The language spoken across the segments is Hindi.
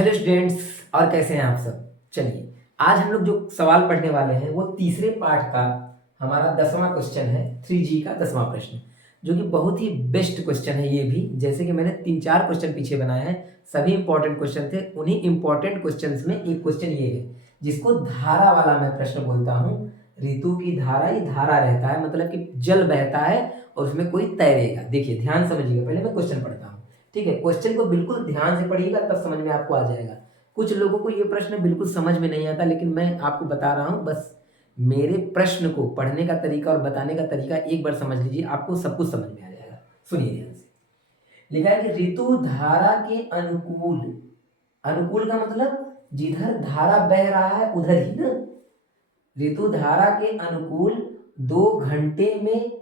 हेलो स्टूडेंट्स, और कैसे हैं आप सब। चलिए आज हम लोग जो सवाल पढ़ने वाले हैं वो तीसरे पार्ट का हमारा 10वां क्वेश्चन है। 3G का 10वां प्रश्न, जो कि बहुत ही बेस्ट क्वेश्चन है। ये भी जैसे कि मैंने 3-4 क्वेश्चन पीछे बनाए हैं, सभी इंपॉर्टेंट क्वेश्चन थे। उन्हीं इंपॉर्टेंट क्वेश्चन में एक क्वेश्चन ये है जिसको धारा वाला मैं प्रश्न बोलता हूँ। ऋतु की धारा, ये धारा रहता है मतलब कि जल बहता है और उसमें कोई तैरेगा। देखिए ध्यान समझिएगा, पहले मैं क्वेश्चन पढ़ता हूँ। ठीक है, क्वेश्चन को बिल्कुल ध्यान से पढ़िएगा तब समझ में आपको आ जाएगा। कुछ लोगों को ये प्रश्न बिल्कुल समझ में नहीं आता, लेकिन मैं आपको बता रहा हूँ। बस मेरे प्रश्न को पढ़ने का तरीका और बताने का तरीका एक बार समझ लीजिए, आपको सब कुछ समझ में आ जाएगा। सुनिए ध्यान से। लिखा है कि ऋतु धारा के अनुकूल। अनुकूल का मतलब जिधर धारा बह रहा है उधर ही ना। ऋतु धारा के अनुकूल 2 घंटे में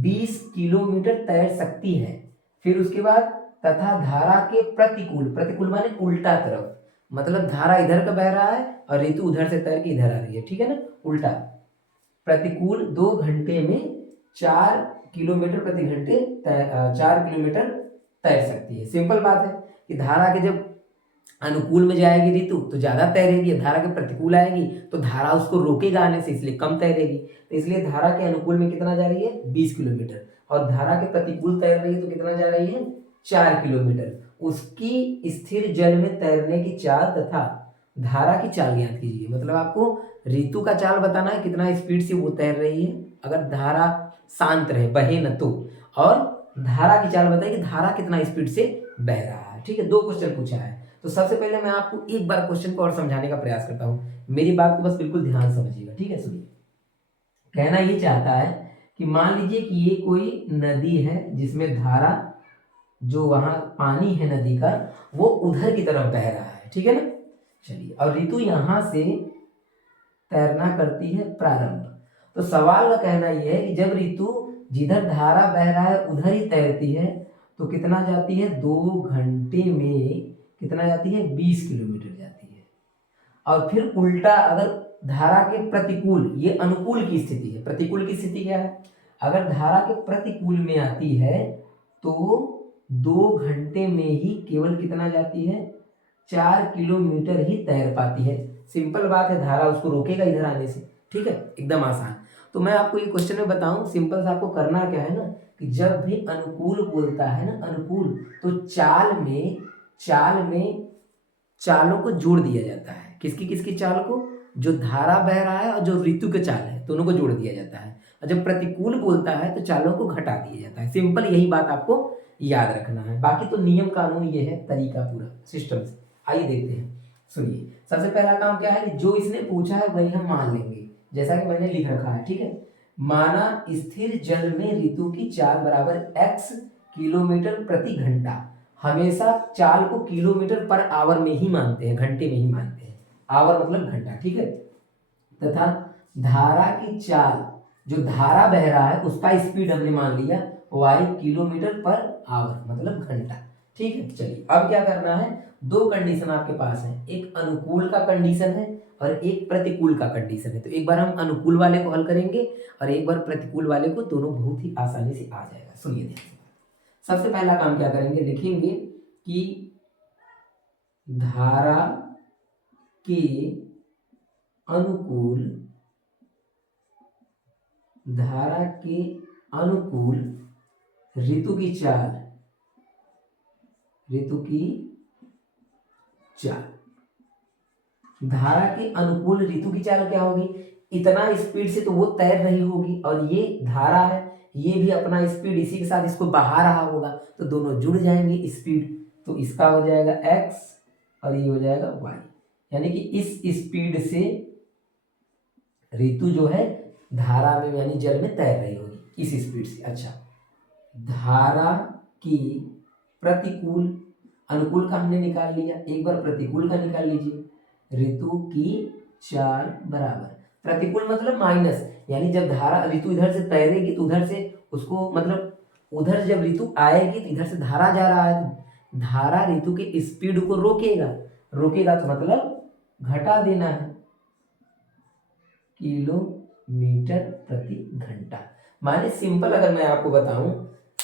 20 किलोमीटर तैर सकती है। फिर उसके बाद तथा धारा के प्रतिकूल, प्रतिकूल माने उल्टा तरफ, मतलब धारा इधर का बह रहा है और ऋतु उधर से तैर के इधर आ रही है। ठीक है ना, उल्टा। प्रतिकूल 2 घंटे में 4 किलोमीटर प्रति घंटे 4 किलोमीटर तैर सकती है। सिंपल बात है कि धारा के जब अनुकूल में जाएगी ऋतु तो ज्यादा तैरेगी, धारा के प्रतिकूल आएगी तो धारा उसको रोकेगा आने से, इसलिए कम तैरेगी। तो इसलिए धारा के अनुकूल में कितना जा रही है, 20 किलोमीटर, और धारा के प्रतिकूल तैर रही है तो कितना जा रही है, 4 किलोमीटर। उसकी स्थिर जल में तैरने की चाल तथा धारा की चाल ज्ञात कीजिए। मतलब आपको ऋतु का चाल बताना है, कितना स्पीड से वो तैर रही है अगर धारा शांत रहे, बहे न तो, और धारा की चाल बताइए कि धारा कितना स्पीड से बह रहा है। ठीक है, 2 क्वेश्चन पूछा है। तो सबसे पहले मैं आपको एक बार क्वेश्चन को और समझाने का प्रयास करता हूं। मेरी बात को बस बिल्कुल ध्यान समझिएगा। ठीक है, सुनिए। कहना ये चाहता है कि मान लीजिए कि ये कोई नदी है जिसमें धारा, जो वहां पानी है नदी का, वो उधर की तरफ बह रहा है। ठीक है ना। चलिए, और ऋतु यहां से तैरना करती है प्रारंभ। तो सवाल का कहना यह है कि जब ऋतु जिधर धारा बह रहा है उधर ही तैरती है तो कितना जाती है, 2 घंटे में कितना जाती है, 20 किलोमीटर जाती है। और फिर उल्टा, अगर धारा के प्रतिकूल, ये अनुकूल की स्थिति है, प्रतिकूल की स्थिति क्या है, अगर धारा के प्रतिकूल में आती है तो 2 घंटे में ही केवल कितना जाती है, 4 किलोमीटर ही तैर पाती है। सिंपल बात है, धारा उसको रोकेगा इधर आने से। ठीक है, एकदम आसान। तो मैं आपको ये क्वेश्चन में बताऊं, सिंपल सा आपको करना क्या है ना, कि जब भी अनुकूल बोलता है ना, अनुकूल, तो चाल में चालों को जोड़ दिया जाता है। किसकी किसकी चाल को, जो धारा बह रहा है और जो ऋतु के चाल है, दोनों को जोड़ दिया जाता है। और जब प्रतिकूल बोलता है तो चालों को घटा दिया जाता है। सिंपल यही बात आपको याद रखना है। बाकी तो नियम कानून ये है, तरीका पूरा सिस्टम से। आइए देखते हैं, सुनिए। सबसे पहला काम क्या है कि जो इसने पूछा है वही हम मान लेंगे, जैसा कि मैंने लिख रखा है। ठीक है, माना स्थिर जल में ऋतु की चाल बराबर x किलोमीटर प्रति घंटा। हमेशा चाल को किलोमीटर पर आवर में ही मानते हैं, घंटे में ही मानते हैं। आवर मतलब घंटा। ठीक है, तथा धारा की चाल, जो धारा बह रहा है उसका स्पीड हमने मान लिया y किलोमीटर पर आवर मतलब घंटा। ठीक है, चलिए अब क्या करना है, 2 कंडीशन आपके पास है, एक अनुकूल का कंडीशन है और एक प्रतिकूल का कंडीशन है। तो एक बार हम अनुकूल वाले को हल करेंगे और एक बार प्रतिकूल वाले को, दोनों बहुत ही आसानी से आ जाएगा। सुनिए ध्यान से। सबसे पहला काम क्या करेंगे, लिखेंगे कि धारा के अनुकूल, धारा के अनुकूल ऋतु की चाल, ऋतु की चाल, धारा के अनुकूल ऋतु की चाल क्या होगी, इतना स्पीड से तो वो तैर रही होगी और ये धारा है, ये भी अपना स्पीड इसी के साथ इसको बहा रहा होगा, तो दोनों जुड़ जाएंगे स्पीड। तो इसका हो जाएगा x और ये हो जाएगा y, यानी कि इस स्पीड से ऋतु जो है धारा में यानी जल में तैर रही होगी, इस स्पीड से। अच्छा, धारा की प्रतिकूल, अनुकूल का हमने निकाल लिया, एक बार प्रतिकूल का निकाल लीजिए। ऋतु की चाल बराबर, प्रतिकूल मतलब माइनस, यानी जब धारा, ऋतु इधर से तैरेगी तो उधर से उसको, मतलब उधर जब ऋतु आएगी तो इधर से धारा जा रहा है, तो धारा ऋतु के स्पीड को रोकेगा, रोकेगा तो मतलब घटा देना है, किलोमीटर प्रति घंटा। माने सिंपल अगर मैं आपको बताऊं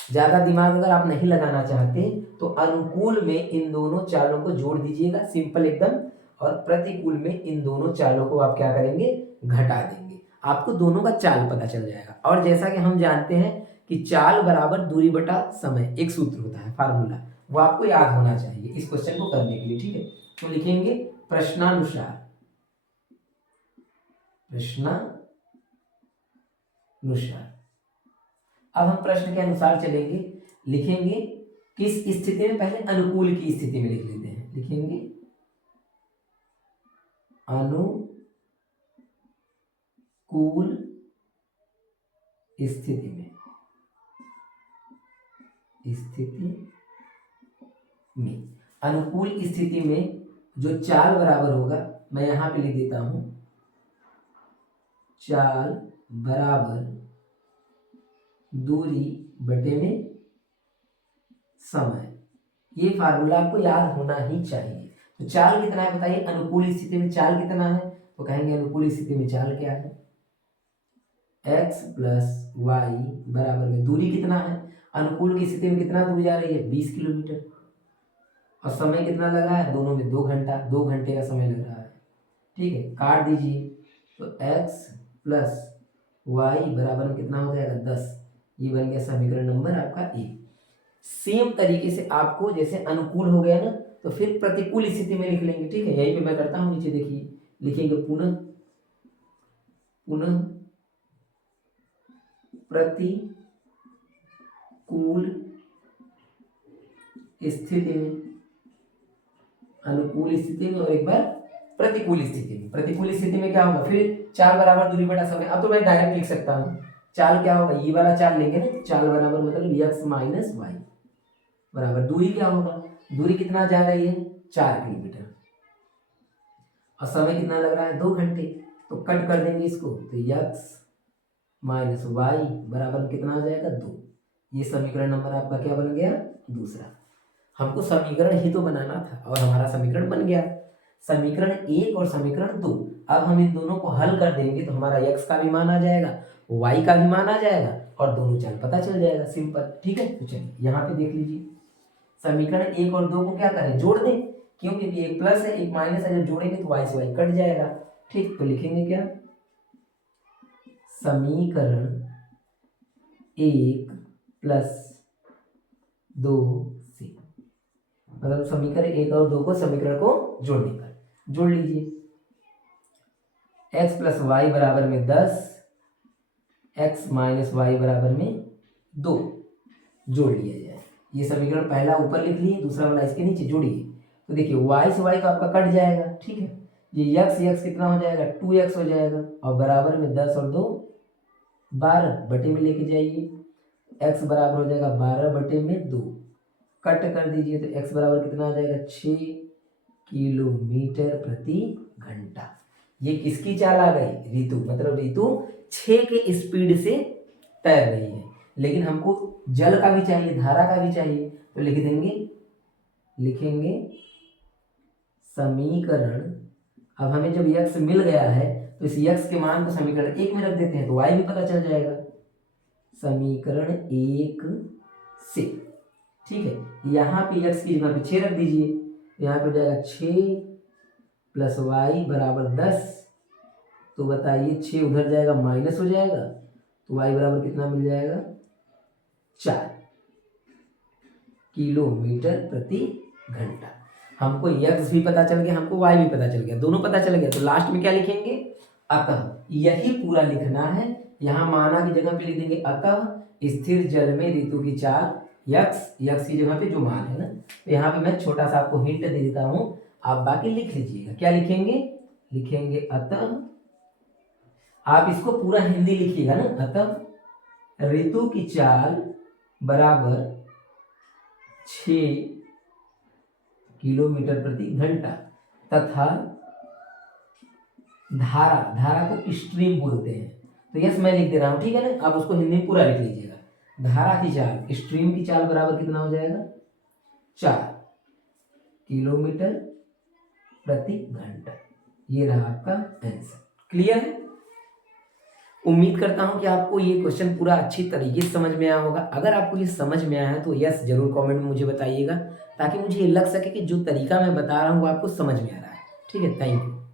ज़्यादा दिमाग अगर आप नहीं लगाना चाहते तो अनुकूल में इन दोनों चालों को जोड़ दीजिएगा, सिंपल एकदम, और प्रतिकूल में इन दोनों चालों को आप क्या करेंगे, घटा देंगे, आपको दोनों का चाल पता चल जाएगा। और जैसा कि हम जानते हैं कि चाल बराबर दूरी बटा समय, एक सूत्र होता है, फार्मूला, वो आपको याद होना चाहिए इस क्वेश्चन को करने के लिए, ठीक है। तो लिखेंगे प्रश्नानुसार, प्रश्नानुसार। अब हम प्रश्न के अनुसार चलेंगे, लिखेंगे किस स्थिति में, पहले अनुकूल की स्थिति में लिख लेते हैं, लिखेंगे अनुकूल स्थिति में, अनुकूल स्थिति में जो चाल बराबर होगा, मैं यहां पे लिख देता हूं, चाल बराबर दूरी बटे में समय, ये फार्मूला आपको याद होना ही चाहिए। तो चाल कितना है बताइए, अनुकूल स्थिति में चाल कितना है, तो कहेंगे अनुकूल स्थिति में चाल क्या है, x प्लस वाई बराबर में दूरी कितना है, अनुकूल की स्थिति में कितना दूरी जा रही है, 20 किलोमीटर, और समय कितना लग रहा है, दोनों में 2 घंटा, 2 घंटे का समय लग रहा है, ठीक है, काट दीजिए, तो x प्लस वाई बराबर में कितना हो जाएगा, 10, ये बन गया समीकरण नंबर आपका ए। सेम तरीके से आपको जैसे अनुकूल हो गया ना, तो फिर प्रतिकूल स्थिति में लिख लेंगे, ठीक है, यही पे मैं करता हूं, नीचे देखिए, लिखेंगे पुनः प्रतिकूल स्थिति में, अनुकूल स्थिति में और एक बार प्रतिकूल स्थिति में। प्रतिकूल स्थिति में क्या होगा, फिर चाल बराबर दूरी बटा समय, अब तो मैं डायरेक्ट लिख सकता हूँ, चाल क्या होगा, ये वाला चाल लेंगे ना, चाल बराबर मतलब x माइनस वाई बराबर दूरी क्या होगा, दूरी कितना जा रही है, 4 किलोमीटर, और समय कितना लग रहा है, 2 घंटे, तो कट कर देंगे इसको, तो x माइनस वाई बराबर कितना आ जाएगा, 2। ये समीकरण नंबर आपका क्या बन गया, दूसरा। हमको समीकरण ही तो बनाना था और हमारा समीकरण बन गया, समीकरण 1 और समीकरण 2। अब हम इन दोनों को हल कर देंगे तो हमारा x का भी मान आ जाएगा, y का भी मान आ जाएगा, और दोनों चाल पता चल जाएगा, सिंपल, ठीक है। तो चलिए यहाँ पे देख लीजिए, समीकरण 1 और 2 को क्या करें, जोड़ दें, क्योंकि एक प्लस है एक माइनस है, जब जोड़ेंगे तो y से y कट जाएगा, ठीक। तो लिखेंगे क्या, समीकरण 1 प्लस 2 से, मतलब समीकरण 1 और 2 को समीकरण को जोड़ने पर, जोड़ लीजिए, x प्लस वाई बराबर में 10, x माइनस वाई बराबर में 2, जोड़ लिया जाए। ये समीकरण पहला ऊपर लिख लिए, दूसरा वाला इसके नीचे जोड़िए, तो देखिए y से y तो आपका कट जाएगा, ठीक है, ये x कितना हो जाएगा, 2x हो जाएगा, और बराबर में 10 और 2 12, बटे में लेके जाइए, x बराबर हो जाएगा 12 बटे में 2, कट कर दीजिए, तो x बराबर कितना आ जाएगा, 6 किलोमीटर प्रति घंटा। ये किसकी चाल आ गई, ऋतु, मतलब ऋतु 6 के स्पीड से तैर रही है, लेकिन हमको जल का भी चाहिए, धारा का भी चाहिए, तो लिख देंगे, लिखेंगे समीकरण, अब हमें जब x मिल गया है तो इस x के मान को समीकरण 1 में रख देते हैं, तो y भी पता चल जाएगा, समीकरण 1 से, ठीक है। यहाँ पे x की जगह पे 6 रख दीजिए, यहाँ पे हो जाएगा 6 प्लस वाई बराबर 10, तो बताइए 6 उधर जाएगा माइनस हो जाएगा, तो y बराबर कितना मिल जाएगा, 4 किलोमीटर प्रति घंटा। हमको x भी पता चल गया, हमको y भी पता चल गया, दोनों पता चल गया, तो लास्ट में क्या लिखेंगे, अतः, यही पूरा लिखना है, यहाँ माना की जगह पे लिख देंगे अतः स्थिर जल में ऋतु की चाल x की जगह पे जो मान है ना, तो यहाँ पे मैं छोटा सा आपको हिंट दे देता हूँ, आप बाकी लिख लीजिएगा, क्या लिखेंगे, लिखेंगे अतः, आप इसको पूरा हिंदी लिखिएगा ना, अतः ऋतु की चाल बराबर 6 किलोमीटर प्रति घंटा, तथा धारा को स्ट्रीम बोलते हैं, तो यस मैं लिख दे रहा हूं, ठीक है ना, आप उसको हिंदी में पूरा लिख लीजिएगा, धारा की चाल, स्ट्रीम की चाल बराबर कितना हो जाएगा, 4 किलोमीटर प्रति घंटा। ये रहा आपका आंसर, क्लियर है। उम्मीद करता हूँ कि आपको ये क्वेश्चन पूरा अच्छी तरीके से समझ में आया होगा। अगर आपको ये समझ में आया है तो यस ज़रूर कमेंट में मुझे बताइएगा, ताकि मुझे ये लग सके कि जो तरीका मैं बता रहा हूँ वो आपको समझ में आ रहा है। ठीक है, थैंक यू।